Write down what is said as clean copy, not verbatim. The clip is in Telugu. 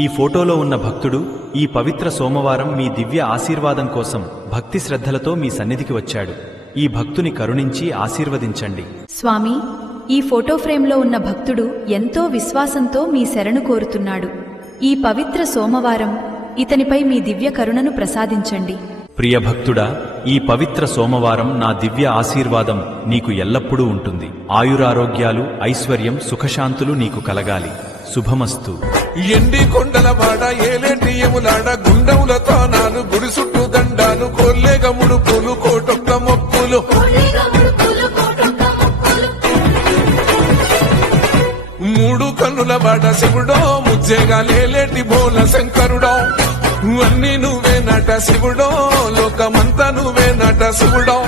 ఈ ఫోటోలో ఉన్న భక్తుడు ఈ పవిత్ర సోమవారం మీ దివ్య ఆశీర్వాదం కోసం భక్తి శ్రద్ధలతో మీ సన్నిధికి వచ్చాడు. ఈ భక్తుని కరుణించి ఆశీర్వదించండి. స్వామి, ఈ ఫోటో ఫ్రేమ్లో ఉన్న భక్తుడు ఎంతో విశ్వాసంతో మీ శరణు కోరుతున్నాడు. ఈ పవిత్ర సోమవారం ఇతనిపై మీ దివ్య కరుణను ప్రసాదించండి. ప్రియ భక్తుడా, ఈ పవిత్ర సోమవారం నా దివ్య ఆశీర్వాదం నీకు ఎల్లప్పుడూ ఉంటుంది. ఆయురారోగ్యాలు, ఐశ్వర్యం, సుఖశాంతులు నీకు కలగాలి. శుభమస్తు. ఎండి కొండల వాడ ఏలేటి ఎములాడ గుండములతో నాలు గుడి చుట్టూ దండాలు కోల్లేగ ముడుపులు కోటొక్క మొక్కులు మూడు కన్నుల వాడ శివుడో ముజ్జేగా లేలేటి బోల శంకరుడో అన్ని నువ్వే నట శివుడో లోకమంతా నువ్వే నట శివుడో